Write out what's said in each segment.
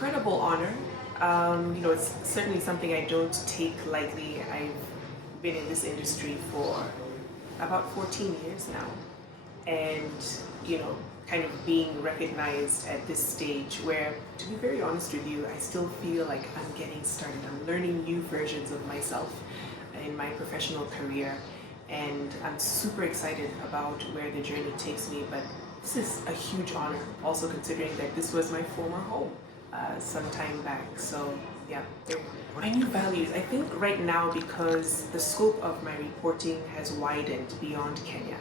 incredible honor. It's certainly something I don't take lightly. I've been in this industry for about 14 years now. And, you know, kind of being recognized at this stage where, to be very honest with you, I still feel like I'm getting started. I'm learning new versions of myself in my professional career. And I'm super excited about where the journey takes me. But this is a huge honor, also considering that this was my former home some time back. So yeah, my new values. I think right now, because the scope of my reporting has widened beyond Kenya,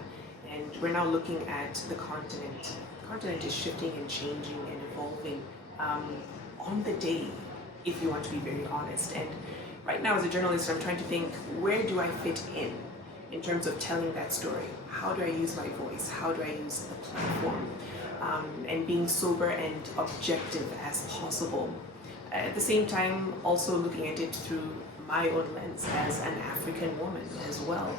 and we're now looking at the continent. The continent is shifting and changing and evolving on the day, if you want to be very honest. And right now, as a journalist, I'm trying to think, where do I fit in terms of telling that story? How do I use my voice? How do I use the platform? And being sober and objective as possible. At the same time, also looking at it through my own lens as an African woman as well.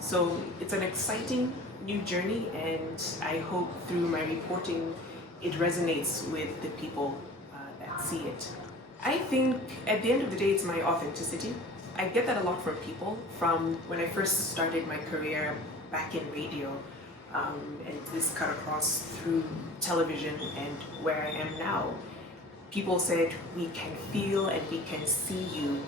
So it's an exciting new journey, and I hope through my reporting it resonates with the people that see it. I think at the end of the day, it's my authenticity. I get that a lot from people, from when I first started my career back in radio, and this cut across through television and where I am now. People said, we can feel and we can see you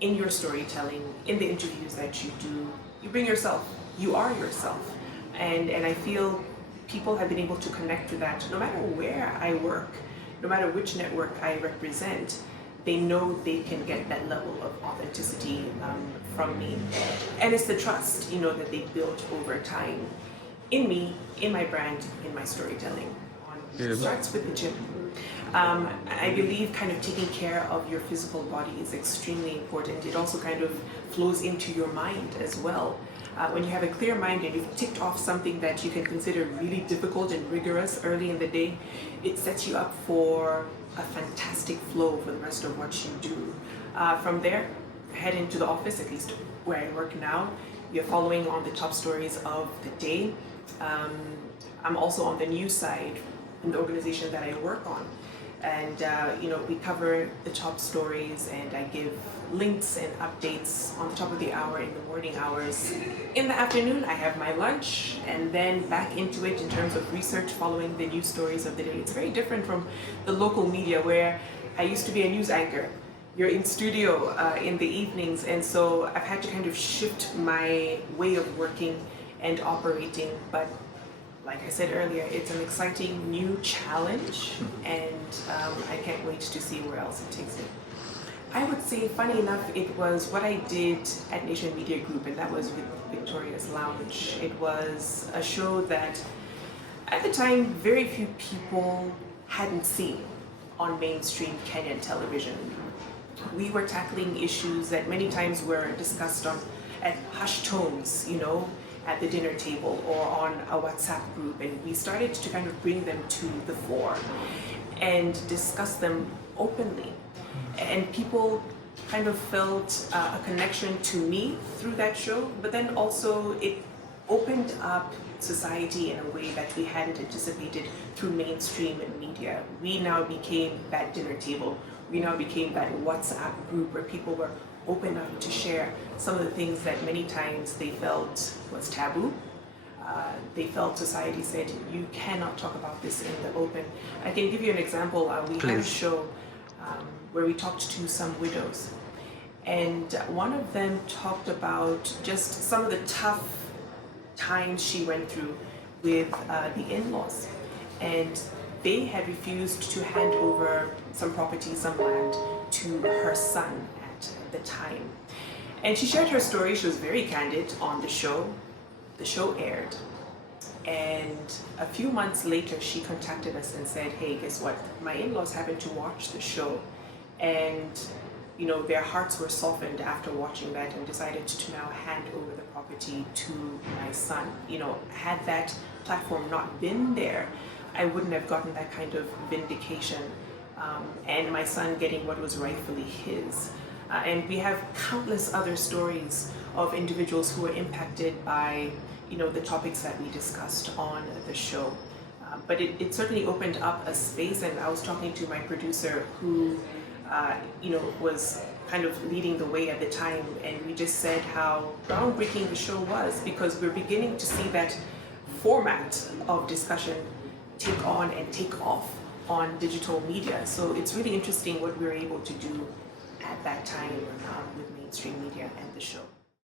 in your storytelling, in the interviews that you do. You bring yourself, you are yourself. And I feel people have been able to connect to that no matter where I work, no matter which network I represent. They know they can get that level of authenticity from me. And it's the trust, that they built over time in me, in my brand, in my storytelling. It starts with the gym. I believe kind of taking care of your physical body is extremely important. It also kind of flows into your mind as well. When you have a clear mind and you've ticked off something that you can consider really difficult and rigorous early in the day, it sets you up for a fantastic flow for the rest of what you do. From there, head into the office, at least where I work now. You're following on the top stories of the day. I'm also on the news side in the organization that I work on. And we cover the top stories, and I give links and updates on the top of the hour in the morning hours. In the afternoon, I have my lunch, and then back into it in terms of research following the news stories of the day. It's very different from the local media, where I used to be a news anchor. You're in studio in the evenings, and so I've had to kind of shift my way of working and operating. But like I said earlier, it's an exciting new challenge, and I can't wait to see where else it takes me. I would say, funny enough, it was what I did at Nation Media Group, and that was with Victoria's Lounge. It was a show that, at the time, very few people hadn't seen on mainstream Kenyan television. We were tackling issues that many times were discussed at hushed tones, at the dinner table or on a WhatsApp group, and we started to kind of bring them to the fore and discuss them openly. And people kind of felt a connection to me through that show, but then also it opened up society in a way that we hadn't anticipated through mainstream media. We now became that dinner table. We now became that WhatsApp group where people were open up to share some of the things that many times they felt was taboo. They felt society said, you cannot talk about this in the open. I can give you an example. We had a show where we talked to some widows. And one of them talked about just some of the tough times she went through with the in-laws. And they had refused to hand over some property, some land, to her son at the time. And she shared her story. She was very candid on the show. The show aired. And a few months later, she contacted us and said, hey, guess what? My in-laws happened to watch the show. And their hearts were softened after watching that, and decided to now hand over the property to my son. Had that platform not been there, I wouldn't have gotten that kind of vindication, and my son getting what was rightfully his. And we have countless other stories of individuals who were impacted by the topics that we discussed on the show. But it certainly opened up a space, and I was talking to my producer who, was kind of leading the way at the time, and we just said how groundbreaking the show was, because we're beginning to see that format of discussion take on and take off on digital media. So it's really interesting what we were able to do at that time with mainstream media and the show.